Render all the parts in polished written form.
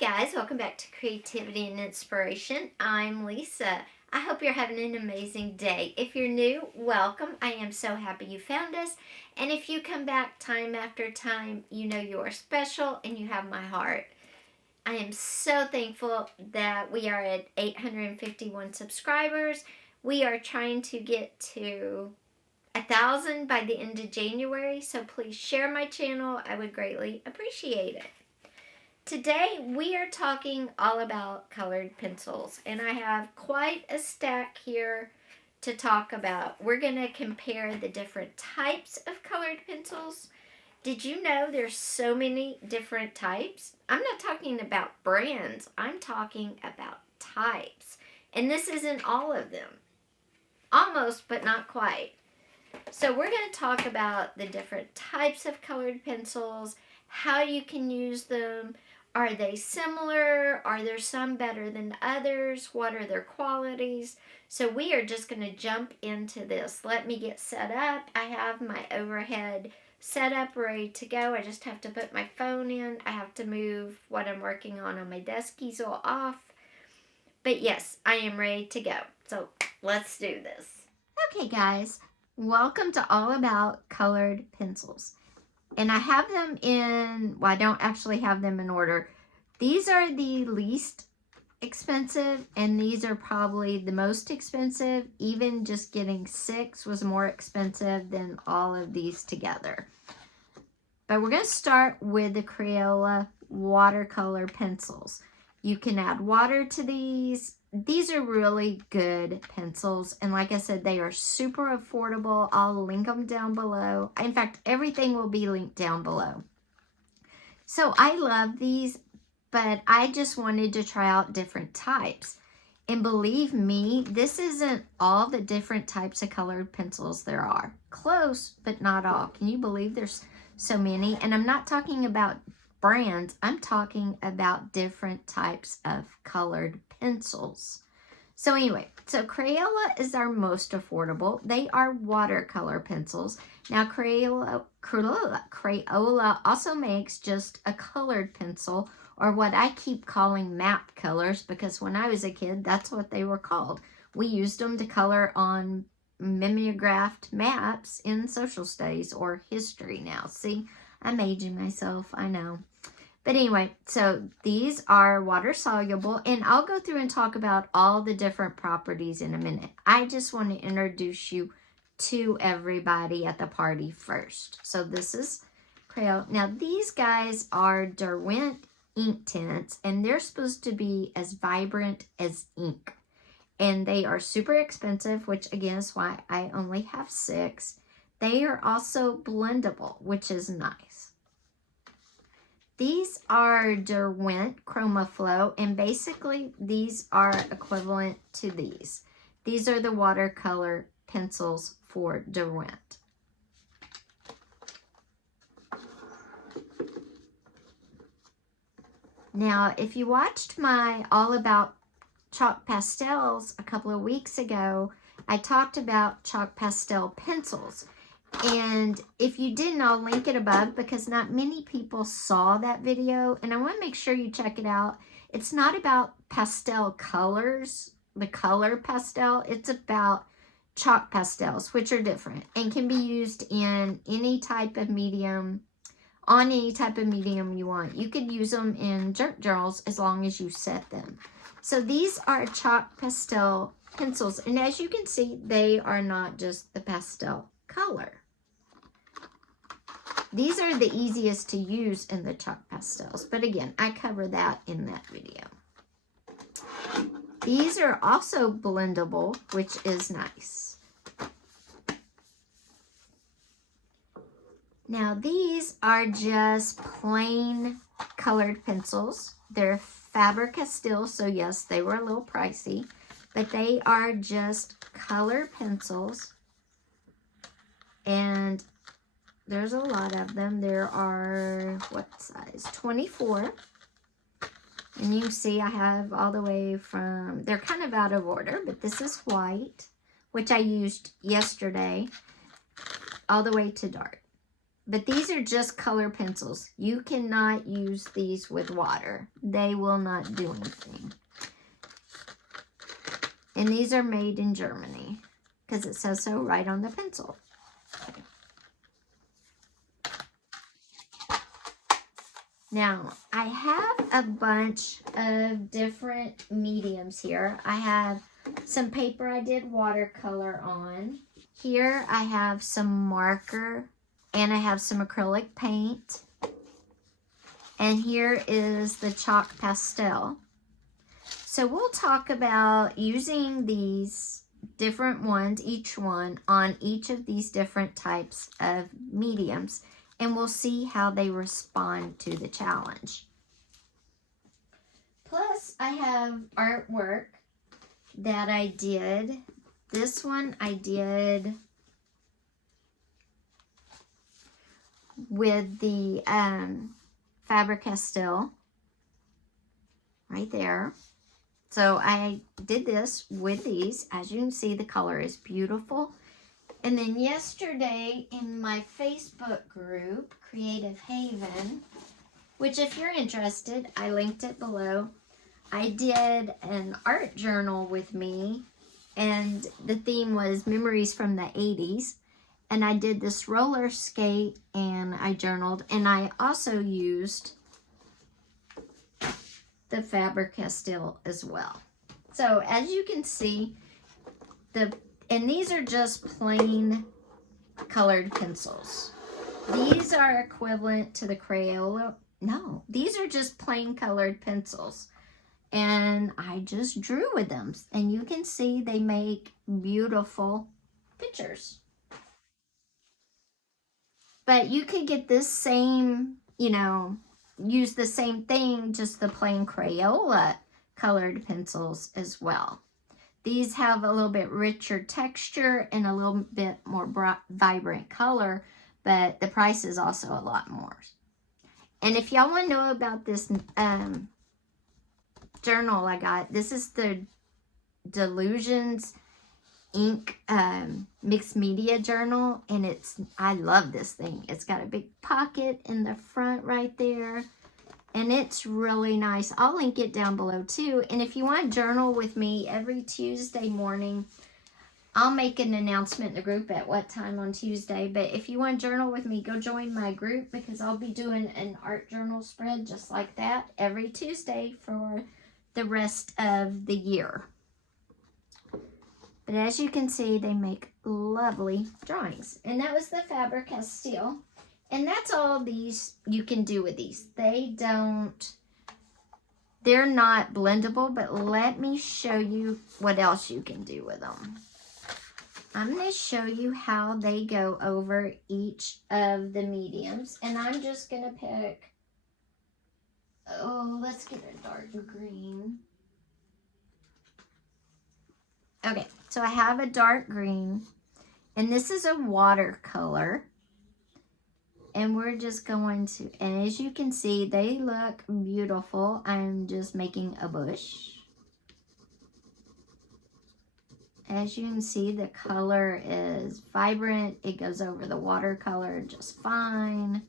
guys, welcome back to Creativity and Inspiration. I'm Lisa. I hope you're having an amazing day. If you're new, welcome. I am so happy you found us. And if you come back time after time, you know you are special and you have my heart. I am so thankful that we are at 851 subscribers. We are trying to get to 1,000 by the end of January, so please share my channel. I would greatly appreciate it. Today we are talking all about colored pencils, and I have quite a stack here to talk about. We're going to compare the different types of colored pencils. Did you know there's so many different types? I'm not talking about brands, I'm talking about types. And this isn't all of them. Almost, but not quite. So we're going to talk about the different types of colored pencils, how you can use them. Are they similar? Are there some better than others? What are their qualities? So we are just going to jump into this. Let me get set up. I have my overhead set up, ready to go. I just have to put my phone in. I have to move what I'm working on my desk easel off. But yes, I am ready to go. So let's do this. Okay guys, welcome to All About Colored Pencils. And I have them in, well, I don't actually have them in order. These are the least expensive, and these are probably the most expensive. Even just getting 6 was more expensive than all of these together. But we're going to start with the Crayola watercolor pencils. You can add water to these. These are really good pencils, and like I said, they are super affordable. I'll link them down below. In fact, everything will be linked down below. So I love these, but I just wanted to try out different types. And believe me, this isn't all the different types of colored pencils there are. Close, but not all. Can you believe there's so many? And I'm not talking about brands, I'm talking about different types of colored pencils. So anyway, so Crayola is our most affordable. They are watercolor pencils. Now Crayola also makes just a colored pencil, or what I keep calling map colors, because when I was a kid, that's what they were called. We used them to color on mimeographed maps in social studies or history now. See, I'm aging myself, I know. But anyway, so these are water soluble, and I'll go through and talk about all the different properties in a minute. I just want to introduce you to everybody at the party first. So this is Crayola. Now these guys are Derwent ink tints, and they're supposed to be as vibrant as ink. And they are super expensive, which again is why I only have 6. They are also blendable, which is nice. These are Derwent ChromaFlow, and basically these are equivalent to these. These are the watercolor pencils for Derwent. Now, if you watched my All About Chalk Pastels a couple of weeks ago, I talked about chalk pastel pencils. And if you didn't, I'll link it above because not many people saw that video. And I want to make sure you check it out. It's not about pastel colors, the color pastel. It's about chalk pastels, which are different and can be used in any type of medium, on any type of medium you want. You could use them in junk journals as long as you set them. So these are chalk pastel pencils. And as you can see, they are not just the pastel color. These are the easiest to use in the chalk pastels, but again, I cover that in that video. These are also blendable, which is nice. Now these are just plain colored pencils. They're Faber-Castell, so yes, they were a little pricey, but they are just color pencils, and there's a lot of them. There are, what size? 24. And you can see I have all the way from, they're kind of out of order, but this is white, which I used yesterday, all the way to dark. But these are just color pencils. You cannot use these with water. They will not do anything. And these are made in Germany because it says so right on the pencil. Okay. Now, I have a bunch of different mediums here. I have some paper I did watercolor on. Here I have some marker and I have some acrylic paint. And here is the chalk pastel. So we'll talk about using these different ones, each one, on each of these different types of mediums. And we'll see how they respond to the challenge. Plus, I have artwork that I did. This one I did with the Faber-Castell right there. So I did this with these. As you can see, the color is beautiful. And then yesterday in my Facebook group, Creative Haven, which if you're interested, I linked it below. I did an art journal with me, and the theme was memories from the 80s. And I did this roller skate, and I journaled, and I also used the Faber-Castell as well. So as you can see, and these are just plain colored pencils. These are equivalent to the Crayola. No, these are just plain colored pencils. And I just drew with them. And you can see they make beautiful pictures. But you could get this same, use the same thing, just the plain Crayola colored pencils as well. These have a little bit richer texture and a little bit more vibrant color, but the price is also a lot more. And if y'all want to know about this journal I got, this is the Delusions ink mixed media journal, and I love this thing. It's got a big pocket in the front right there, and it's really nice. I'll link it down below too. And if you want to journal with me every Tuesday morning, I'll make an announcement in the group at what time on Tuesday. But if you want to journal with me, go join my group, because I'll be doing an art journal spread just like that every Tuesday for the rest of the year. But as you can see, they make lovely drawings. And that was the Faber-Castell. And that's all these you can do with these. They're not blendable, but let me show you what else you can do with them. I'm going to show you how they go over each of the mediums. And I'm just going to pick, let's get a dark green. Okay, so I have a dark green, and this is a watercolor. And we're just going to, and as you can see, they look beautiful. I'm just making a bush. As you can see, the color is vibrant. It goes over the watercolor just fine.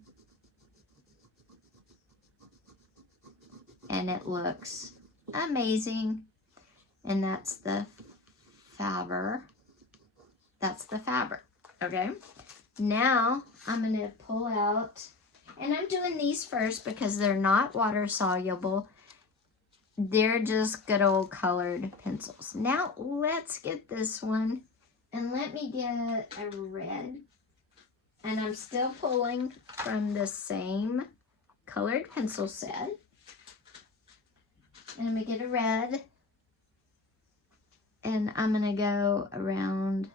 And it looks amazing. And that's the Faber. That's the Faber, okay? Now, I'm going to pull out, and I'm doing these first because they're not water soluble. They're just good old colored pencils. Now, let's get this one, and let me get a red. And I'm still pulling from the same colored pencil set. And I'm going to get a red, and I'm going to go around.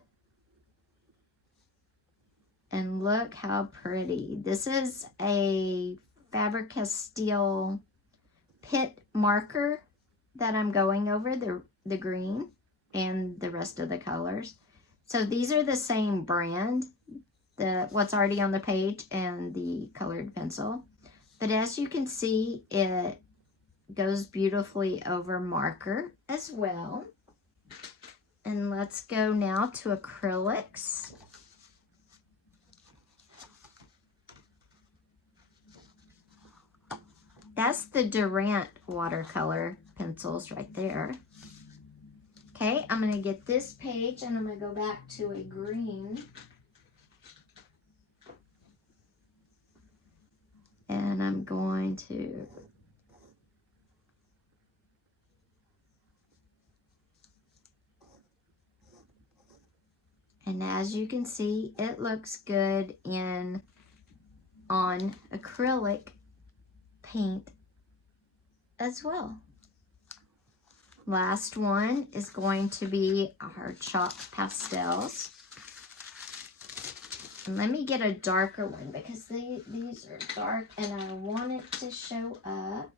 And look how pretty. This is a Faber-Castell pit marker that I'm going over, the green and the rest of the colors. So these are the same brand, what's already on the page and the colored pencil. But as you can see, it goes beautifully over marker as well. And let's go now to acrylics. That's the Durant watercolor pencils right there. Okay, I'm going to get this page and I'm going to go back to a green. And I'm going to and as you can see, it looks good on acrylic paint as well. Last one is going to be our chalk pastels. And let me get a darker one because these are dark and I want it to show up.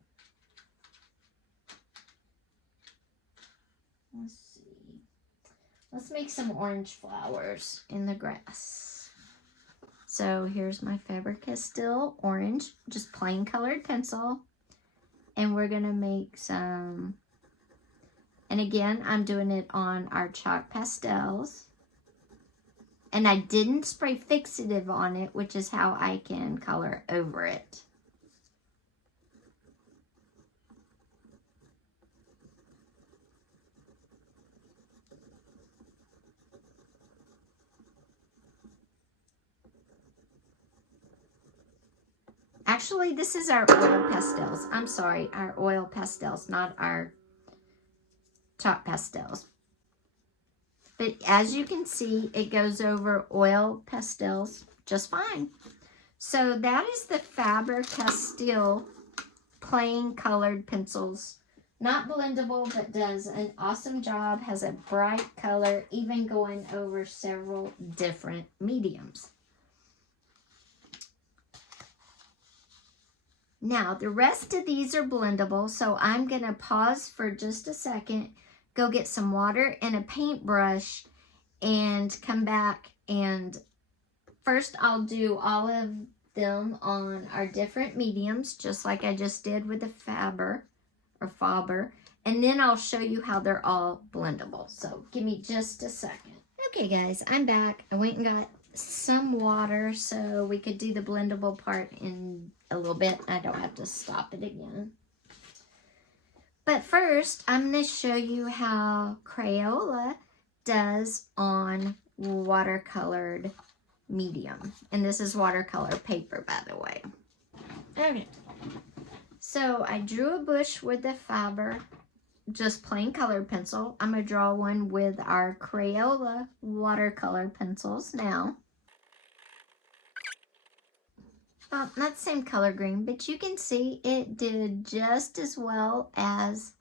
Let's see. Let's make some orange flowers in the grass. So here's my Faber-Castell orange, just plain colored pencil. And we're gonna make some, and again, I'm doing it on our chalk pastels. And I didn't spray fixative on it, which is how I can color over it. Actually, this is our oil pastels. I'm sorry, our oil pastels, not our chalk pastels. But as you can see, it goes over oil pastels just fine. So that is the Faber-Castell plain colored pencils. Not blendable, but does an awesome job. Has a bright color, even going over several different mediums. Now, the rest of these are blendable, so I'm going to pause for just a second, go get some water and a paintbrush, and come back. And first, I'll do all of them on our different mediums, just like I just did with the Faber, and then I'll show you how they're all blendable. So, give me just a second. Okay, guys, I'm back. I went and got some water so we could do the blendable part in a little bit. I don't have to stop it again. But first, I'm going to show you how Crayola does on watercolored medium. And this is watercolor paper, by the way. Okay. So I drew a bush with the Faber, just plain colored pencil. I'm going to draw one with our Crayola watercolor pencils now. Well, not the same color green, but you can see it did just as well as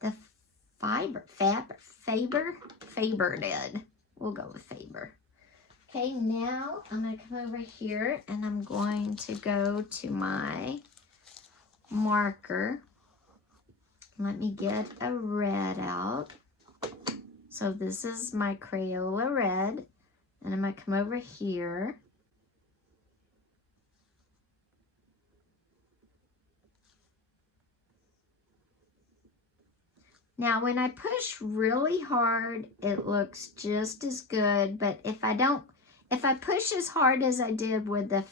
the Faber did. We'll go with Faber. Okay, now I'm going to come over here and I'm going to go to my marker. Let me get a red out. So this is my Crayola red, and I'm going to come over here. Now, when I push really hard, it looks just as good, but if I push as hard as I did with the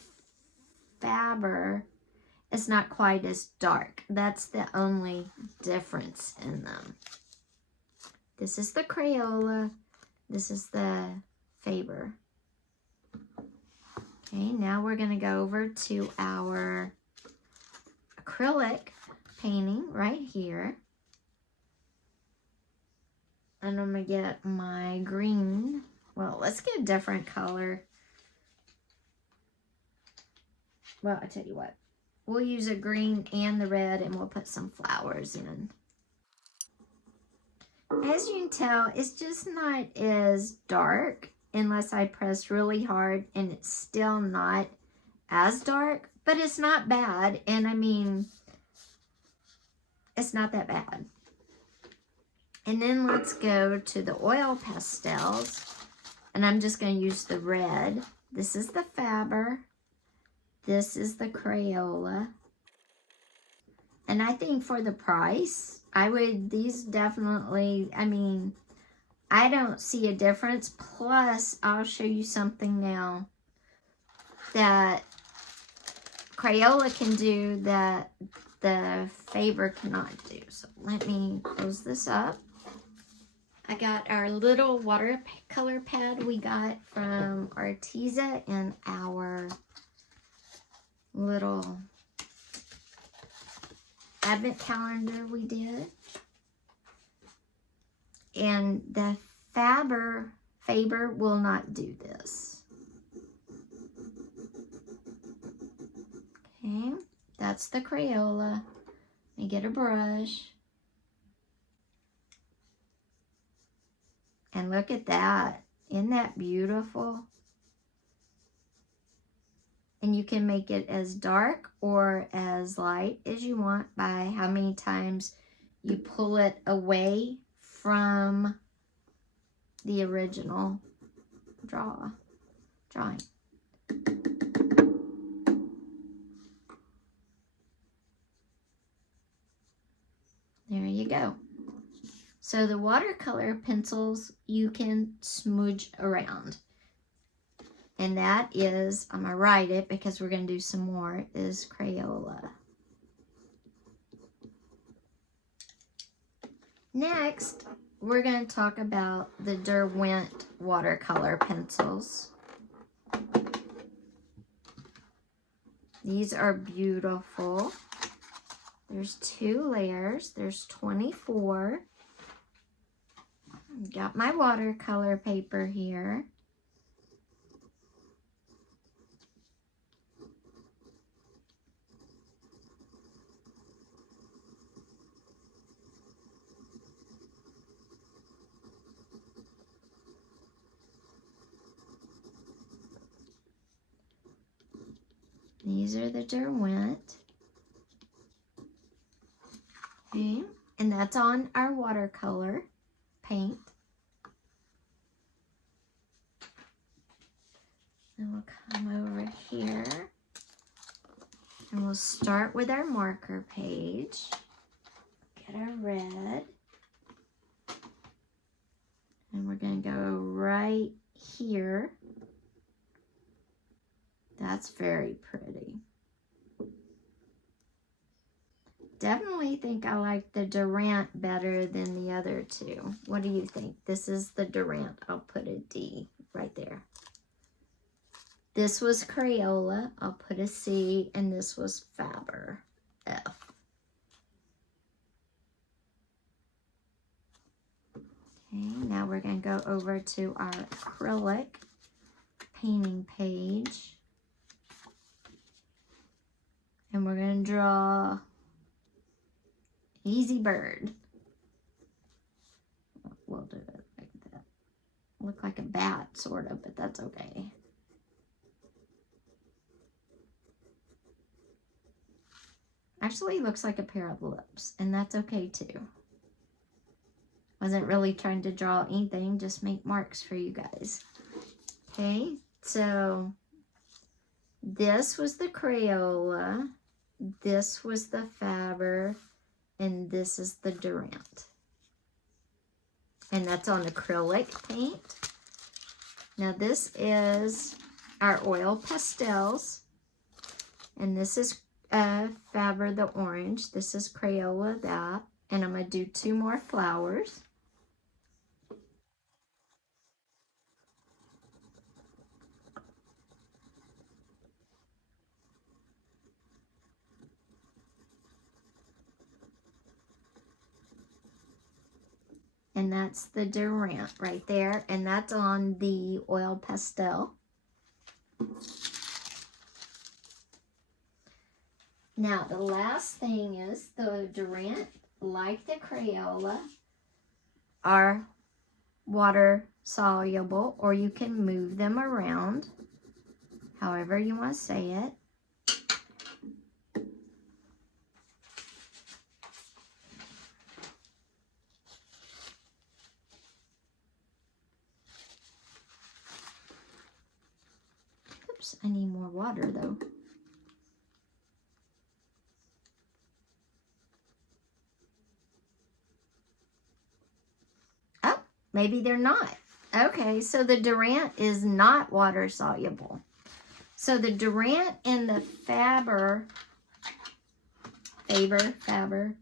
Faber, it's not quite as dark. That's the only difference in them. This is the Crayola, this is the Faber. Okay, now we're gonna go over to our acrylic painting right here. And I'm going to get my green. Well, let's get a different color. Well, I tell you what. We'll use a green and the red, and we'll put some flowers in. As you can tell, it's just not as dark unless I press really hard, and it's still not as dark, but it's not bad. And I mean, it's not that bad. And then let's go to the oil pastels. And I'm just going to use the red. This is the Faber. This is the Crayola. And I think for the price, these definitely, I mean, I don't see a difference. Plus, I'll show you something now that Crayola can do that the Faber cannot do. So let me close this up. I got our little watercolor pad we got from Arteza in our little advent calendar we did. And the Faber will not do this. Okay, that's the Crayola. Let me get a brush. And look at that. Isn't that beautiful? And you can make it as dark or as light as you want by how many times you pull it away from the original drawing. There you go. So the watercolor pencils you can smudge around. And that is, I'm going to write it because we're going to do some more, is Crayola. Next, we're going to talk about the Derwent watercolor pencils. These are beautiful. There's 2 layers. There's 24. Got my watercolor paper here. These are the Derwent. Okay, and that's on our watercolor paint. Then we'll come over here and we'll start with our marker page. Get our red. And we're going to go right here. That's very pretty. Definitely think I like the Durant better than the other 2. What do you think? This is the Durant. I'll put a D right there. This was Crayola. I'll put a C. And this was Faber. F. Okay, now we're going to go over to our acrylic painting page. And we're going to draw Easy Bird. We'll do it like that. Look like a bat, sort of, but that's okay. Actually looks like a pair of lips, and that's okay too. Wasn't really trying to draw anything, just make marks for you guys. Okay, so this was the Crayola, this was the Faber, and this is the Durant. And that's on acrylic paint. Now this is our oil pastels. And this is Faber the orange. This is Crayola that. And I'm going to do 2 more flowers. And that's the Durant right there. And that's on the oil pastel. Now, the last thing is the Durant, like the Crayola, are water soluble, or you can move them around, however you want to say it. Oops, I need more water though. Oh, maybe they're not. Okay, so the Durant is not water soluble. So the Durant and the Faber Faber,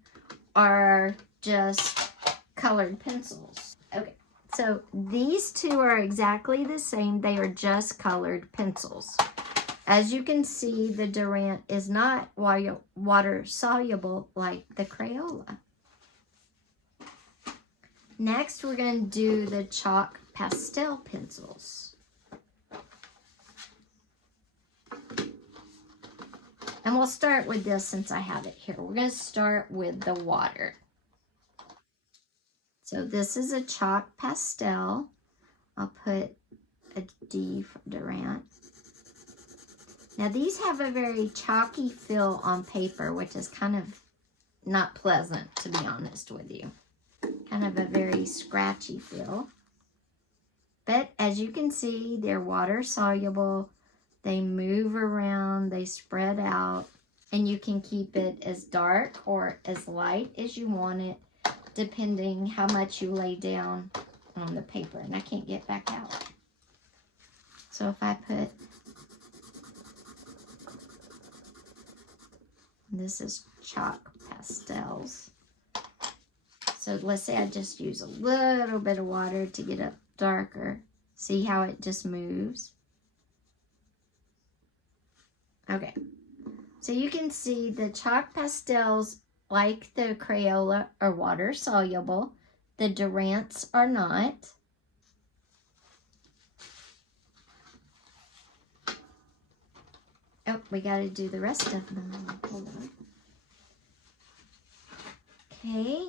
are just colored pencils. Okay, so these two are exactly the same. They are just colored pencils. As you can see, the Durant is not water soluble like the Crayola. Next, we're going to do the chalk pastel pencils. And we'll start with this since I have it here. We're going to start with the water. So this is a chalk pastel. I'll put a D for Durant. Now these have a very chalky feel on paper, which is kind of not pleasant, to be honest with you. Kind of a very scratchy feel. But as you can see, they're water soluble. They move around, they spread out, and you can keep it as dark or as light as you want it, depending how much you lay down on the paper. And I can't get back out. So if I put, this is chalk pastels. So let's say I just use a little bit of water to get it darker. See how it just moves? Okay, so you can see the chalk pastels, like the Crayola, are water soluble. The Durants are not. Oh, we got to do the rest of them. Hold on. Okay,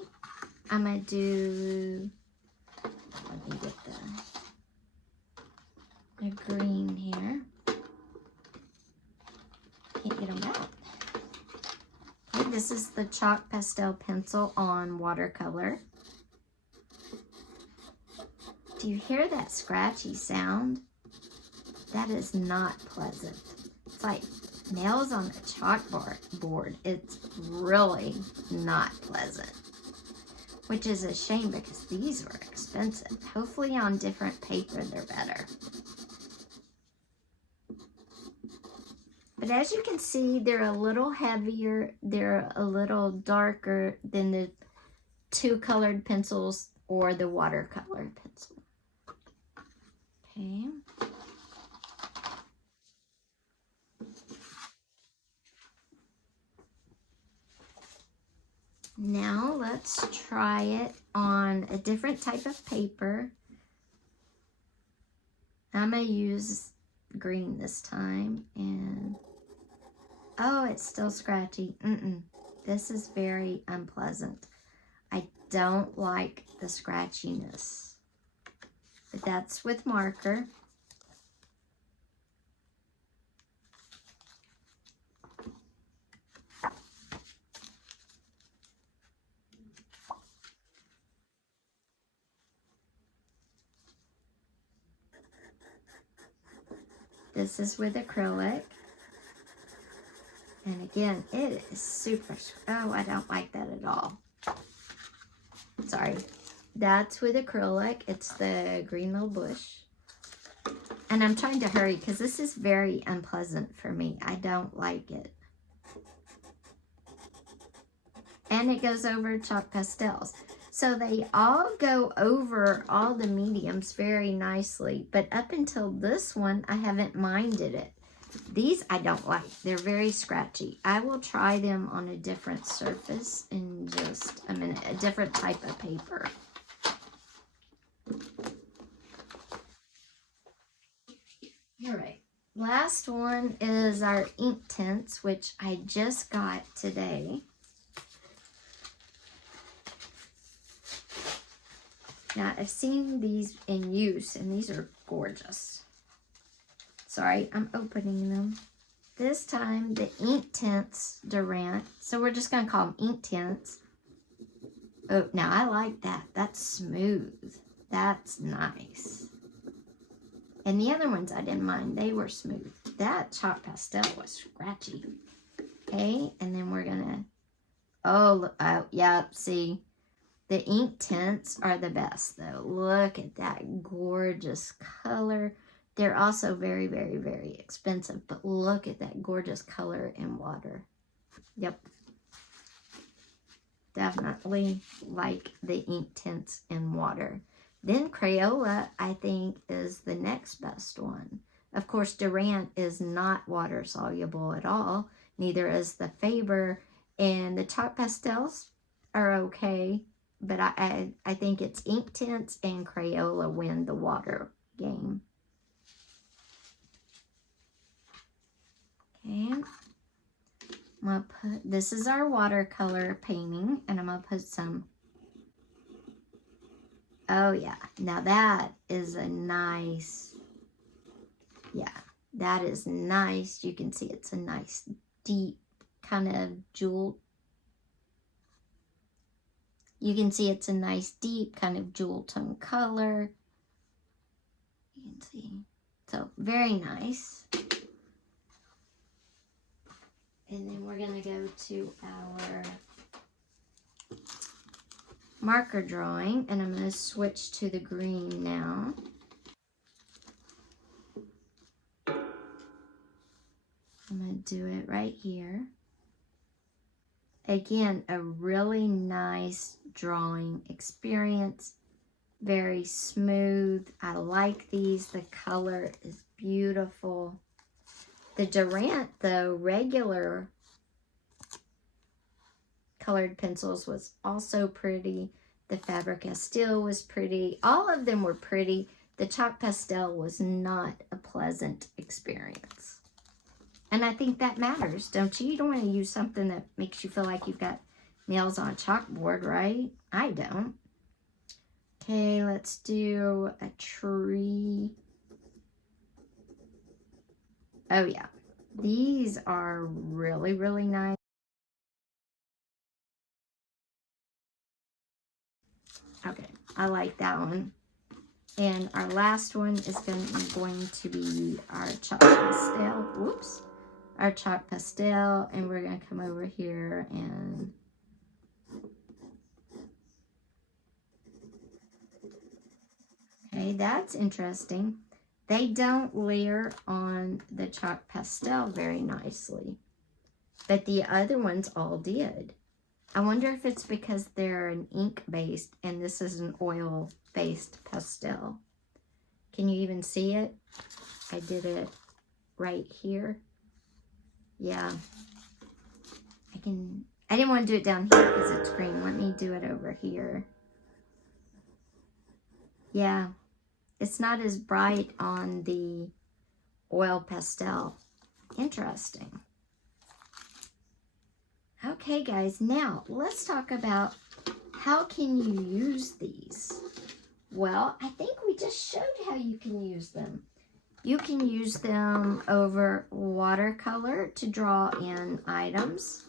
I'm going to do, let me get the green here. Can't get them out. Okay, this is the chalk pastel pencil on watercolor. Do you hear that scratchy sound? That is not pleasant. It's like nails on a chalkboard. It's really not pleasant. Which is a shame because these were expensive. Hopefully on different paper they're better. But as you can see, they're a little heavier. They're a little darker than the two colored pencils or the watercolor pencil. Okay. Now let's try it on a different type of paper. I'm going to use green this time, and oh, it's still scratchy. This is very unpleasant. I don't like the scratchiness, but that's with marker. This is with acrylic. And again, it is super, oh, I don't like that at all. Sorry. That's with acrylic. It's the green little bush. And I'm trying to hurry because this is very unpleasant for me. I don't like it. And it goes over chalk pastels. So they all go over all the mediums very nicely. But up until this one, I haven't minded it. These I don't like. They're very scratchy. I will try them on a different surface in just a minute. A different type of paper. All right. Last one is our ink tints, which I just got today. Now, I've seen these in use, and these are gorgeous. Sorry, I'm opening them. This time, the ink tints Durant. So we're just going to call them ink tints. Oh, now I like that. That's smooth. That's nice. And the other ones I didn't mind. They were smooth. That chalk pastel was scratchy. Okay, and then we're going to... Oh, yeah, see... The ink tints are the best, though. Look at that gorgeous color. They're also very, very, very expensive, but look at that gorgeous color in water. Yep. Definitely like the ink tints in water. Then Crayola, I think, is the next best one. Of course, Durant is not water soluble at all. Neither is the Faber. And the chalk pastels are okay. But I think it's ink tints and Crayola win the water game. Okay. I'm going to put, this is our watercolor painting. And I'm going to put some. Oh yeah, now that is a nice, yeah, that is nice. You can see it's a nice deep kind of jewel. You can see it's a nice deep kind of jewel tone color. You can see, so very nice. And then we're gonna go to our marker drawing, and I'm gonna switch to the green now. I'm gonna do it right here. Again, a really nice drawing experience. Very smooth. I like these. The color is beautiful. The Durant, though, regular colored pencils was also pretty. The Faber-Castell was pretty. All of them were pretty. The chalk pastel was not a pleasant experience. And I think that matters, don't you? You don't want to use something that makes you feel like you've got nails on a chalkboard, right? I don't. Okay, let's do a tree. Oh, yeah. These are really, really nice. Okay, I like that one. And our last one is going to be our chalk pastel. Whoops. Our chalk pastel. And we're going to come over here and... Okay, that's interesting. They don't layer on the chalk pastel very nicely. But the other ones all did. I wonder if it's because they're an ink-based and this is an oil-based pastel. Can you even see it? I did it right here. Yeah. I didn't want to do it down here because it's green. Let me do it over here. Yeah. It's not as bright on the oil pastel. Interesting. Okay, guys, now let's talk about how can you use these? Well, I think we just showed how you can use them. You can use them over watercolor to draw in items.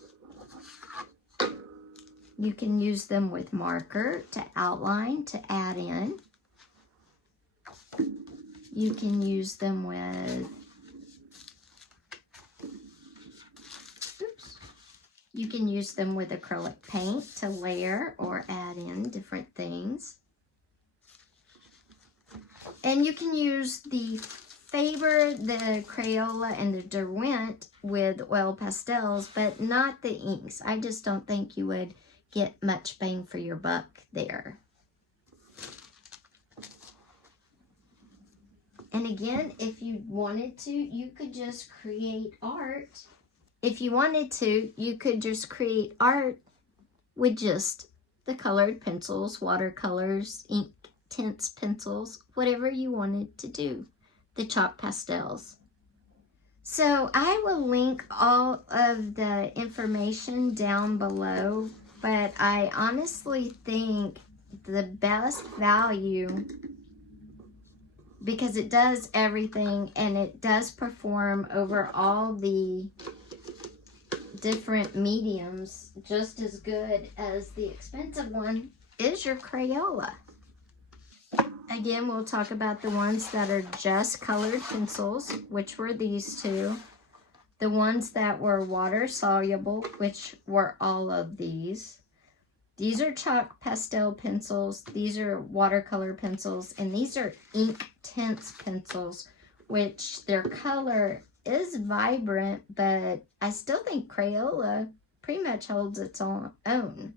You can use them with marker to outline, to add in. You can use them with, you can use them with acrylic paint to layer or add in different things. And you can use the Faber, the Crayola, and the Derwent with oil pastels, but not the inks. I just don't think you would get much bang for your buck there. And again, if you wanted to, you could just create art. If you wanted to, you could just create art with just the colored pencils, watercolors, ink tints pencils, whatever you wanted to do, the chalk pastels. So I will link all of the information down below, but I honestly think the best value, because it does everything and it does perform over all the different mediums just as good as the expensive one, is your Crayola. Again, we'll talk about the ones that are just colored pencils, which were these two. The ones that were water soluble, which were all of these. These are chalk pastel pencils. These are watercolor pencils. And these are ink tints pencils, which their color is vibrant, but I still think Crayola pretty much holds its own.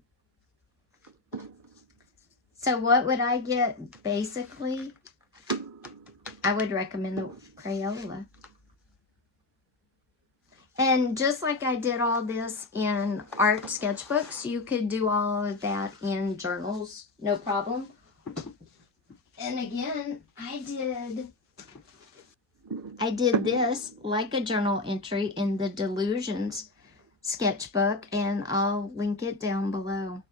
So what would I get? Basically, I would recommend the Crayola. And just like I did all this in art sketchbooks, you could do all of that in journals, no problem. And again, I did this like a journal entry in the Delusions sketchbook, and I'll link it down below.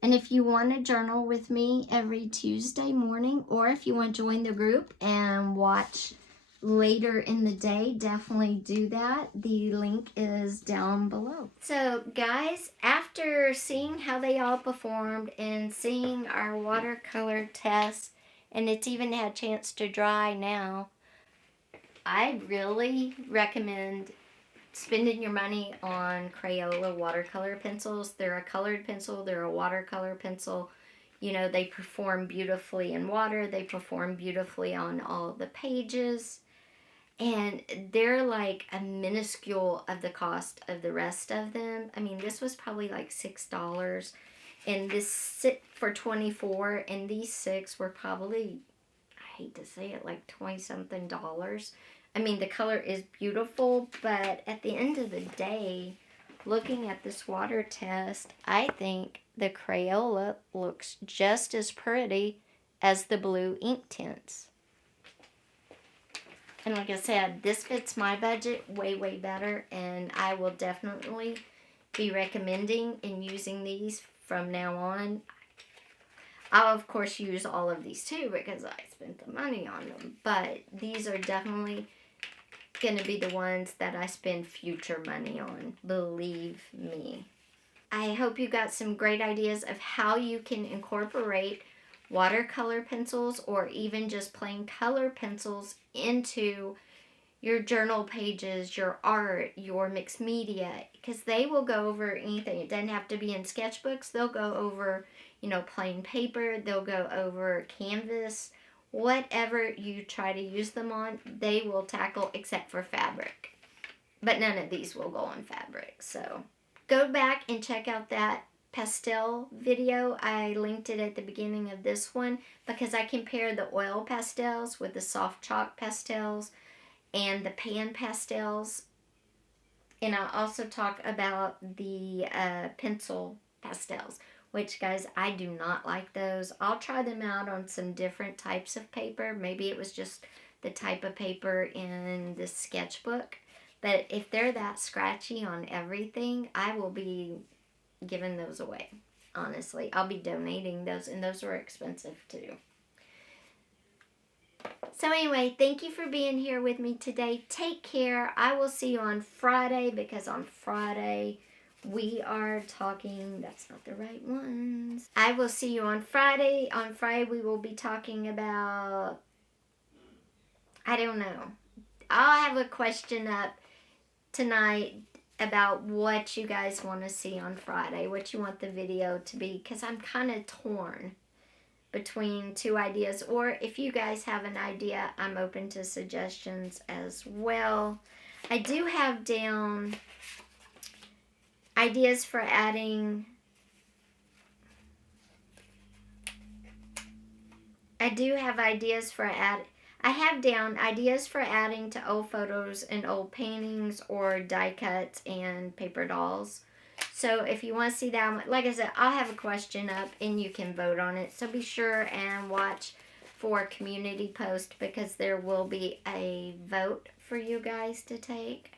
And if you want to journal with me every Tuesday morning, or if you want to join the group and watch later in the day, definitely do that. The link is down below. So guys, after seeing how they all performed and seeing our watercolor test, and it's even had a chance to dry now, I really recommend spending your money on Crayola watercolor pencils. They're a colored pencil, they're a watercolor pencil. You know, they perform beautifully in water, they perform beautifully on all of the pages, and they're like a minuscule of the cost of the rest of them. I mean, this was probably like $6, and this for 24, and these 6 were probably, I hate to say it, like 20 something dollars. I mean, the color is beautiful, but at the end of the day, looking at this water test, I think the Crayola looks just as pretty as the blue ink tints. And like I said, this fits my budget way, way better, and I will definitely be recommending and using these from now on. I'll, of course, use all of these too because I spent the money on them, but these are definitely going to be the ones that I spend future money on, believe me. I hope you got some great ideas of how you can incorporate watercolor pencils or even just plain color pencils into your journal pages, your art, your mixed media, because they will go over anything. It doesn't have to be in sketchbooks. They'll go over, you know, plain paper. They'll go over canvas. Whatever you try to use them on, they will tackle, except for fabric. But none of these will go on fabric. So go back and check out that pastel video. I linked it at the beginning of this one because I compared the oil pastels with the soft chalk pastels and the pan pastels. And I'll also talk about the pencil pastels, which, guys, I do not like those. I'll try them out on some different types of paper. Maybe it was just the type of paper in the sketchbook. But if they're that scratchy on everything, I will be giving those away. Honestly, I'll be donating those, and those are expensive too. So anyway, thank you for being here with me today. Take care. I will see you on Friday, because on Friday we are talking, that's not the right ones. I will see you on Friday. On Friday we will be talking about, I don't know. I'll have a question up tonight about what you guys want to see on Friday, what you want the video to be, because I'm kind of torn between two ideas. Or if you guys have an idea, I'm open to suggestions as well. I do have down ideas for adding, I have down ideas for adding to old photos and old paintings or die cuts and paper dolls. So if you want to see that, like I said, I'll have a question up and you can vote on it. So be sure and watch for community post, because there will be a vote for you guys to take.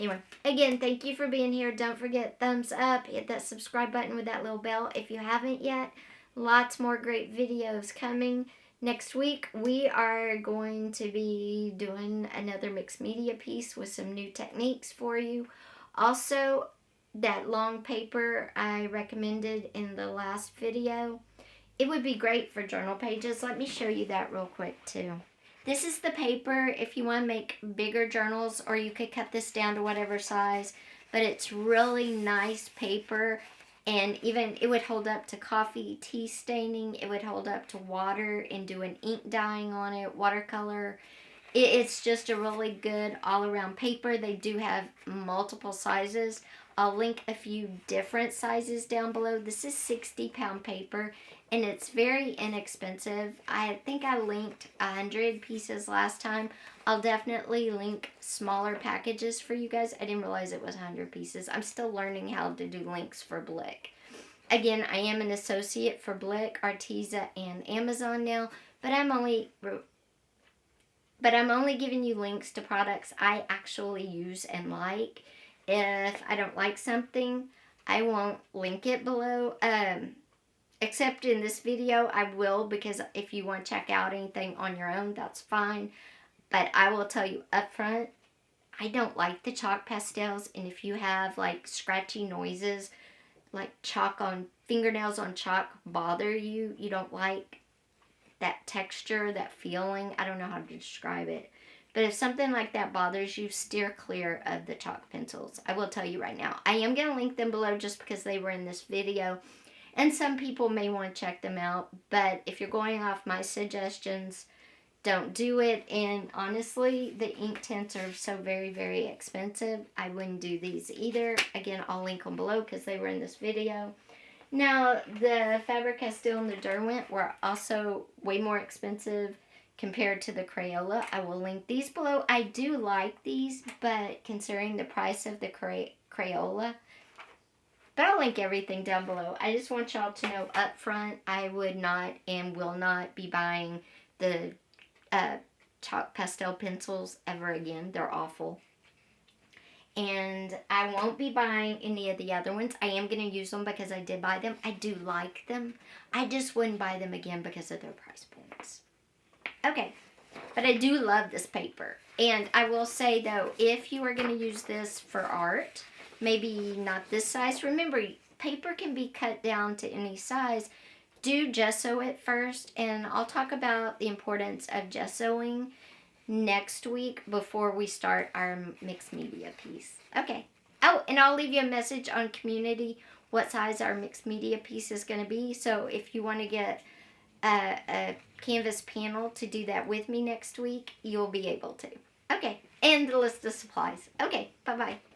Anyway, again, thank you for being here. Don't forget, thumbs up, hit that subscribe button with that little bell if you haven't yet. Lots more great videos coming. Next week, we are going to be doing another mixed media piece with some new techniques for you. Also, that long paper I recommended in the last video, it would be great for journal pages. Let me show you that real quick too. This is the paper if you want to make bigger journals, or you could cut this down to whatever size, but it's really nice paper. And even it would hold up to coffee, tea staining. It would hold up to water and doing ink dyeing on it, watercolor. It's just a really good all-around paper. They do have multiple sizes. I'll link a few different sizes down below. This is 60-pound paper, and it's very inexpensive. I think I linked 100 pieces last time. I'll definitely link smaller packages for you guys. I didn't realize it was 100 pieces. I'm still learning how to do links for Blick. Again, I am an associate for Blick, Arteza, and Amazon now, but I'm only giving you links to products I actually use and like. If I don't like something, I won't link it below. Except in this video, I will, because if you want to check out anything on your own, that's fine. But I will tell you up front, I don't like the chalk pastels. And if you have like scratchy noises, like fingernails on chalk bother you, you don't like that texture, that feeling, I don't know how to describe it. But if something like that bothers you, steer clear of the chalk pencils. I will tell you right now. I am going to link them below just because they were in this video. And some people may want to check them out. But if you're going off my suggestions, don't do it. And honestly, the ink tints are so very, very expensive. I wouldn't do these either. Again, I'll link them below because they were in this video. Now, the Faber-Castell and the Derwent were also way more expensive compared to the Crayola. I will link these below. I do like these, but considering the price of the Crayola, but I'll link everything down below. I just want y'all to know up front, I would not and will not be buying the chalk pastel pencils ever again. They're awful. And I won't be buying any of the other ones. I am going to use them because I did buy them. I do like them. I just wouldn't buy them again because of their price points. Okay, but I do love this paper. And I will say, though, if you are going to use this for art, maybe not this size. Remember, paper can be cut down to any size. Do gesso it first, and I'll talk about the importance of gessoing next week before we start our mixed media piece. Okay. Oh, and I'll leave you a message on community what size our mixed media piece is going to be. So if you want to get a canvas panel to do that with me next week, you'll be able to. Okay. And the list of supplies. Okay. Bye-bye.